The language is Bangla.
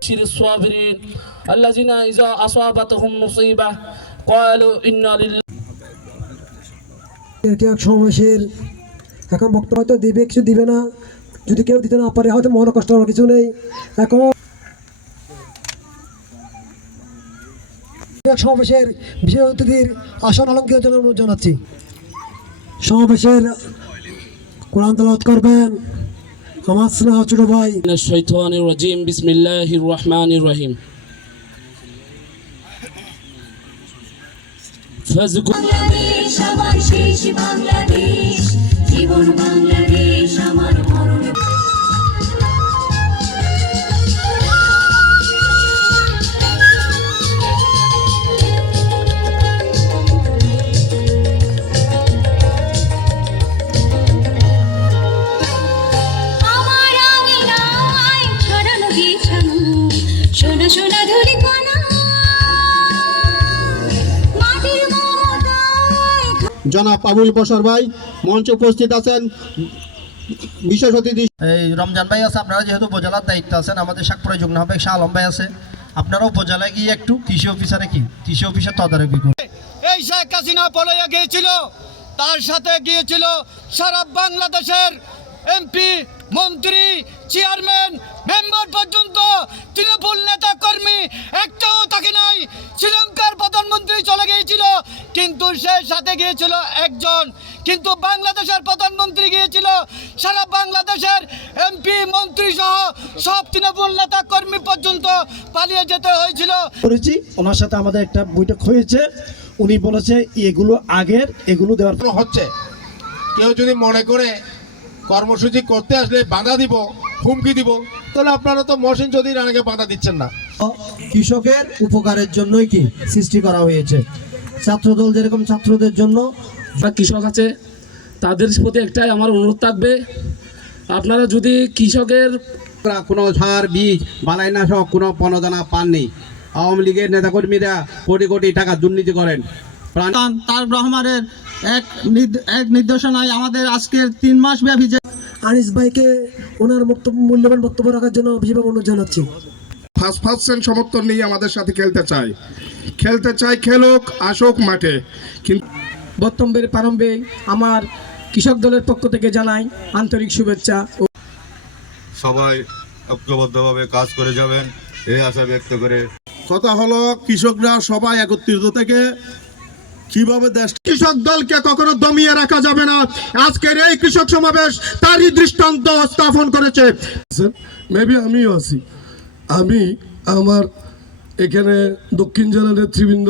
الصابرين الذين إذا أصابتهم مصيبة قالوا إنا لله সমাবেশের এখন বক্তব্য হয়তো দিবে কিছু দিবে না, যদি কেউ দিতে না পারে হয়তো মনে কষ্ট হওয়ার কিছু নেই। এখন সমাবেশের বিশেষ অতিথির আসন অলঙ্কৃত জন্য অনুরোধ জানাচ্ছি। সমাবেশের কোরআন তেলাওয়াত করবেন আমার স্নেহ ছোট ভাই। শাইতানির রাজিম বিসমিল্লাহির রহমানির রহিম। বাংলাদেশ আমার শেষ বাংলাদেশ, জীবন বাংলাদেশ আমার মরণ। আমার আঙিনায় ছড়ানো বিছানো সোনা সোনা ধুলি কণা, জনাব আবুল বশর ভাই মঞ্চে উপস্থিত আছেন। বিশেষ অতিথি এই রমজান ভাই আছে, আপনারা যেহেতু উপজেলার দায়িত্ব আছেন, আমাদের শাকপুরে যুগ্ম হবে শাহ আলম ভাই আছে, আপনারা উপজেলায় গিয়ে একটু কৃষি অফিসের তদারকি করুন। এই শেখ হাসিনা পলাইয়া গিয়েছিল, তার সাথে গিয়েছিল সারা বাংলাদেশের এমপি, মন্ত্রী, চেয়ারম্যান, মেম্বার পর্যন্ত তৃণমূল নেতা কর্মী একটাও থাকে নাই। শ্রীলঙ্কার প্রধানমন্ত্রী চলে গিয়েছিল, কিন্তু সে সাথে গিয়েছিল একজন, কিন্তু বাংলাদেশের প্রধানমন্ত্রী গিয়েছিল, সারা বাংলাদেশের এমপি, মন্ত্রী সহ সব তৃণমূল নেতা কর্মী পর্যন্ত পালিয়ে যেতে হয়েছিল। করেছি ওনার সাথে আমাদের একটা বৈঠক হয়েছে, উনি বলেছে এগুলো আগের, এগুলো দেওয়ার হচ্ছে। কেউ যদি মনে করে কর্মসূচি করতে আসলে বাধা দিব, হুমকি দিব, তাহলে আপনারা তো মহসিন চৌধুরী রানাকে বাধা দিচ্ছেন না। কৃষকের উপকারের জন্যই কি সৃষ্টি করা হয়েছে। ছাত্রদল যেরকম ছাত্রদের জন্য, কৃষক আছে তাদের প্রতি একটাই আমার অনুরোধ থাকবে, আপনারা যদি কৃষকের কোনো সার, বীজ, বালাইনাশক কোনো প্রণোদনা পাননি। আওয়ামী লীগের নেতাকর্মীরা কোটি কোটি টাকা দুর্নীতি করেন। তার রহমানের এক নির্দেশনায় আমাদের আজকের 3 মাস ব্যাপী যে আনিস ভাইকে ওনার মূল্যবান বক্তব্য রাখার জন্য বিশেষভাবে অনুরোধ জানাচ্ছি। 5% সমর্থন নিয়ে আমাদের সাথে খেলতে চাই, খেলুক, আসুক মাঠে। কিন্তু বক্তব্যের প্রারম্ভে আমার কৃষক দলের পক্ষ থেকে জানাই আন্তরিক শুভেচ্ছা। সবাই ঐক্যবদ্ধভাবে কাজ করে যাবেন এই আশা ব্যক্ত করে। কথা হলো কৃষকরা সবাই একত্রিত থেকে কিভাবে দেশ, কৃষক দলকে কখনো দমিয়ে রাখা যাবে না। আজকের এই কৃষক সমাবেশ তারই দৃষ্টান্ত স্থাপন করেছে। মেবি আমিও আছি, আমি আমার এখানে দক্ষিণ জেলার নেতৃবৃন্দ